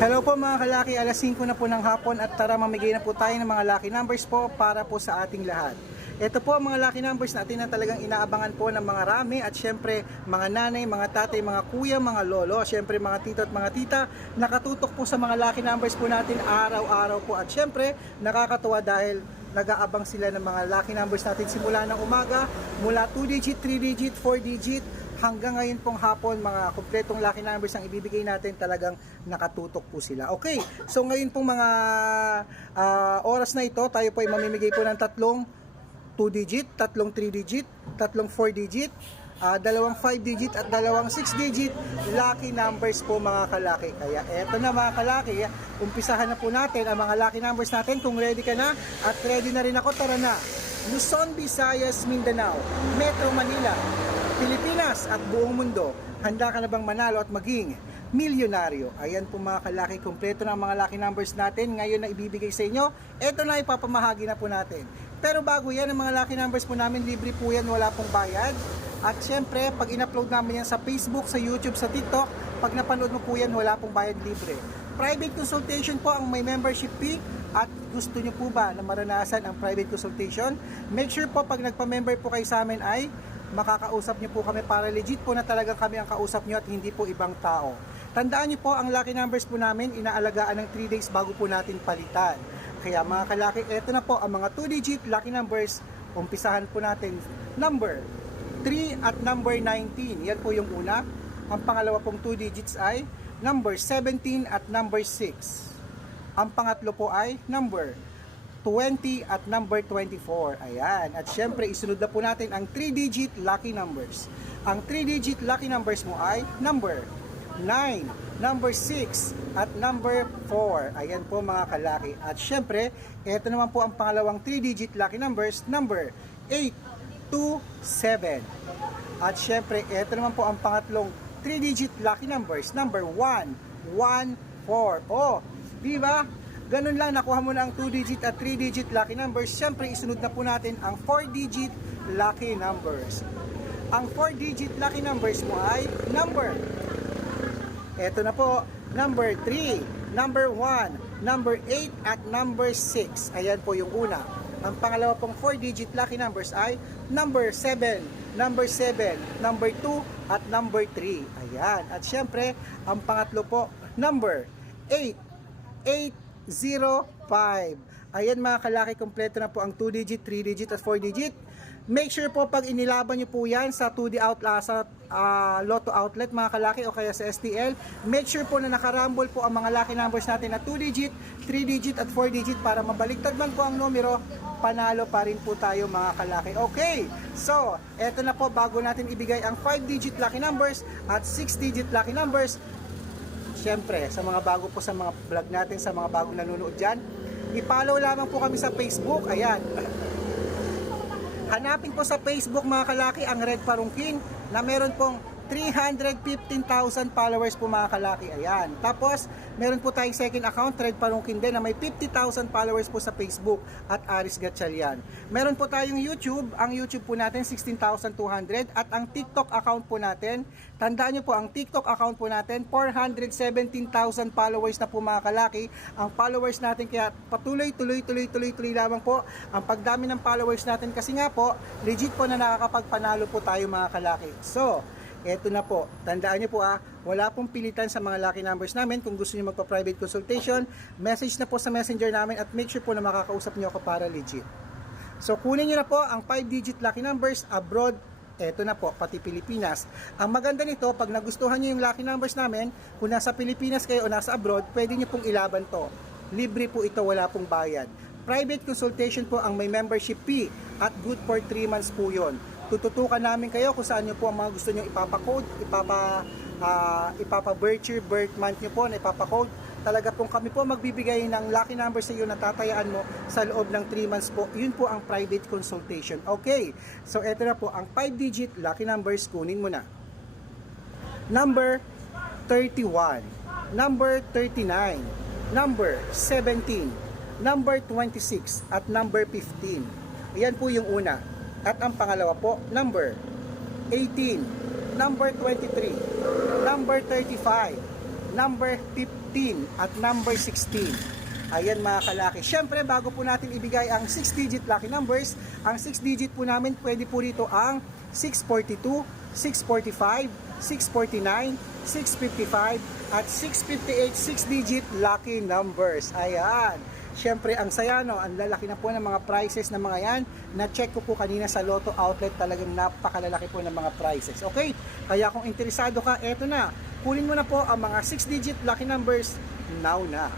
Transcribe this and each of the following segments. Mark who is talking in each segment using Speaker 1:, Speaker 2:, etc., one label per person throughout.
Speaker 1: Hello po mga kalaki, alas 5 na po ng hapon at tara mamigay na po tayo ng mga lucky numbers po para po sa ating lahat. Ito po ang mga lucky numbers natin na talagang inaabangan po ng mga rami at syempre mga nanay, mga tatay, mga kuya, mga lolo, syempre mga tito at mga tita nakatutok po sa mga lucky numbers po natin araw-araw po at syempre nakakatuwa dahil nag-aabang sila ng mga lucky numbers natin simula ng umaga mula 2 digit, 3 digit, 4 digit hanggang ngayon pong hapon mga kumpletong lucky numbers ang ibibigay natin talagang nakatutok po sila. Okay, so ngayon pong mga ah, oras na ito tayo po ay mamimigay po ng tatlong 2 digit, tatlong 3 digit, tatlong 4 digit, ah, dalawang 5 digit at dalawang 6 digit lucky numbers po mga kalaki. Kaya eto na mga kalaki, umpisahan na po natin ang mga lucky numbers natin. Kung ready ka na at ready na rin ako, tara na. Luzon, Visayas, Mindanao, Metro Manila, Pilipinas at buong mundo. Handa ka na bang manalo at maging milyonaryo? Ayan po mga kalaki, kumpleto na ang mga lucky numbers natin. Ngayon na ibibigay sa inyo. Ito na ipapamahagi na po natin. Pero bago yan, ang mga lucky numbers po namin, libre po yan, wala pong bayad. At syempre, pag in-upload namin yan sa Facebook, sa YouTube, sa TikTok, pag napanood mo po yan, wala pong bayad libre. Private consultation po ang may membership fee at gusto nyo po ba na maranasan ang private consultation? Make sure po pag nagpa-member po kayo sa amin ay makakausap nyo po kami para legit po na talagang kami ang kausap nyo at hindi po ibang tao. Tandaan nyo po, ang lucky numbers po namin, inaalagaan ng 3 days bago po natin palitan. Kaya mga kalaki, eto na po ang mga 2-digit lucky numbers. Umpisahan po natin. Number 3 at number 19. Yan po yung una. Ang pangalawa pong 2 digits ay number 17 at number 6. Ang pangatlo po ay number 20 at number 24. Ayan. At syempre, isunod na po natin ang 3-digit lucky numbers. Ang 3-digit lucky numbers mo ay number 9, number 6, at number 4. Ayan po mga kalaki. At syempre, ito naman po ang pangalawang 3-digit lucky numbers, number 8, 2, 7. At syempre, ito naman po ang pangatlong 3-digit lucky numbers, number 1, 1, 4. Oh, di ba? Ganun lang, nakuha mo na ang 2-digit at 3-digit lucky numbers. Syempre, isunod na po natin ang 4-digit lucky numbers. Ang 4-digit lucky numbers mo ay number Eto na po, number 3, number 1, number 8 at number 6. Ayan po yung una. Ang pangalawa pong 4-digit lucky numbers ay number 7, number 7, number 2 at number 3. Ayan. At syempre, ang pangatlo po, number 8, 805. Ayan mga kalaki, kompleto na po ang 2-digit, 3-digit at 4-digit. Make sure po pag inilaban nyo po yan sa 2D out, ah, sa ah, Lotto outlet mga kalaki o kaya sa STL, make sure po na nakarambol po ang mga lucky numbers natin na 2-digit, 3-digit at 4-digit para mabaliktad man po ang numero, panalo pa rin po tayo mga kalaki. Okay, so eto na po bago natin ibigay ang 5-digit lucky numbers at 6-digit lucky numbers, Siyempre, sa mga bago po sa mga vlog natin, sa mga bagong nanonood dyan, i-follow lamang po kami sa Facebook. Ayan. Hanapin po sa Facebook mga kalaki ang Red Parungkin na meron pong 315,000 followers po mga kalaki. Ayan. Tapos, meron po tayong second account, Red Parungkin din, na may 50,000 followers po sa Facebook at Aris Gatchalian. Meron po tayong YouTube. Ang YouTube po natin, 16,200. At ang TikTok account po natin, tandaan nyo po, ang TikTok account po natin, 417,000 followers na po mga kalaki. Ang followers natin, kaya patuloy, tuloy, tuloy, tuloy, tuloy lamang po. Ang pagdami ng followers natin kasi nga po, legit po na nakakapagpanalo po tayo mga kalaki. So, eto na po. Tandaan nyo po ah, wala pong pilitan sa mga lucky numbers namin. Kung gusto nyo magpa-private consultation, message na po sa messenger namin at make sure po na makakausap nyo ako para legit. So kunin nyo na po ang 5-digit lucky numbers abroad. Eto na po, pati Pilipinas. Ang maganda nito, pag nagustuhan nyo yung lucky numbers namin, kung nasa Pilipinas kayo o nasa abroad, pwede nyo pong ilaban to. Libre po ito, wala pong bayad. Private consultation po ang may membership fee at good for 3 months po yon. Tututukan namin kayo kung saan nyo po ang mga gusto nyo ipapakode, ipapa, ipapa-birth year, birth month nyo po na ipapakode. Talaga pong kami po magbibigay ng lucky number sa iyo na tatayaan mo sa loob ng 3 months po. Yun po ang private consultation. Okay, so eto na po ang 5-digit lucky numbers. Kunin mo na. Number 31, number 39, number 17, number 26, at number 15. Yan po yung una. At ang pangalawa po, number 18, number 23, number 35, number 15 at number 16. Ayan mga kalaki. Siyempre, bago po natin ibigay ang 6-digit lucky numbers, ang 6-digit po namin, pwede po rito ang 642, 645, 649, 655, at 658 6-digit lucky numbers. Ayan. Siyempre, ang saya, no? Ang lalaki na po ng mga prices ng mga yan. Na-check ko po kanina sa Lotto Outlet. Talagang napakalalaki po ng mga prices. Okay? Kaya kung interesado ka, eto na. Kunin mo na po ang mga 6-digit lucky numbers now na.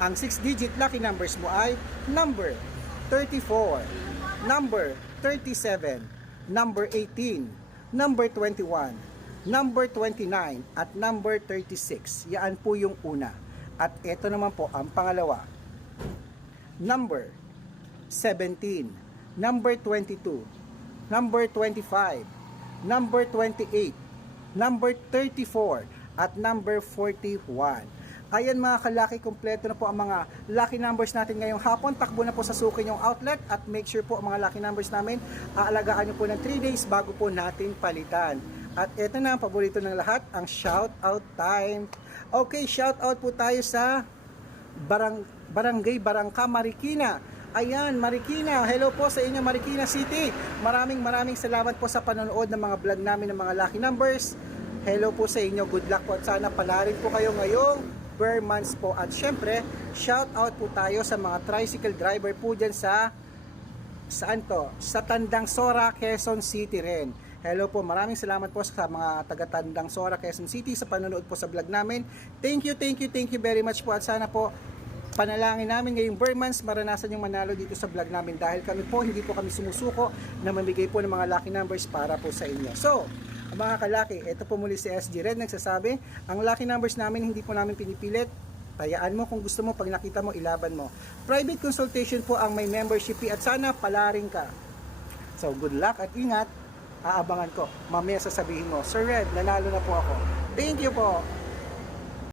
Speaker 1: Ang 6-digit lucky numbers mo ay number 34, number 37, number 18, number 21, number 29, at number 36. Yan po yung una. At ito naman po ang pangalawa. Number 17, number 22, number 25, number 28, number 34, at number 41. Ayan mga kalaki, kompleto na po ang mga lucky numbers natin ngayong hapon. Takbo na po sa suki yung outlet at make sure po ang mga lucky numbers namin, aalagaan nyo po ng 3 days bago po natin palitan. At ito na ang paborito ng lahat, ang shout out time. Okay, shout out po tayo sa Barang, Barangay Barangka Marikina. Ayan, Marikina. Hello po sa inyo Marikina City. Maraming maraming salamat po sa panonood ng mga vlog namin ng mga lucky numbers. Hello po sa inyo. Good luck po at sana palarin po kayo ngayong bare months po. At syempre, shout out po tayo sa mga tricycle driver po dyan sa saan to? Sa Tandang Sora, Quezon City rin. Hello po, maraming salamat po sa mga taga Tandang Sora, Quezon City sa panonood po sa vlog namin. Thank you, thank you, thank you very much po at sana po panalangin namin ngayong Burmans maranasan yung manalo dito sa vlog namin dahil kami po hindi po kami sumusuko na mamigay po ng mga lucky numbers para po sa inyo. So, mga kalaki, ito po muli si SG Red nagsasabi, ang lucky numbers namin hindi po namin pinipilit, Tayaan mo kung gusto mo, pag nakita mo, ilaban mo. Private consultation po ang may membership fee at sana palaring ka. So, good luck at ingat. Aabangan ko. Mamaya sasabihin mo, Sir Red, nanalo na po ako. Thank you po.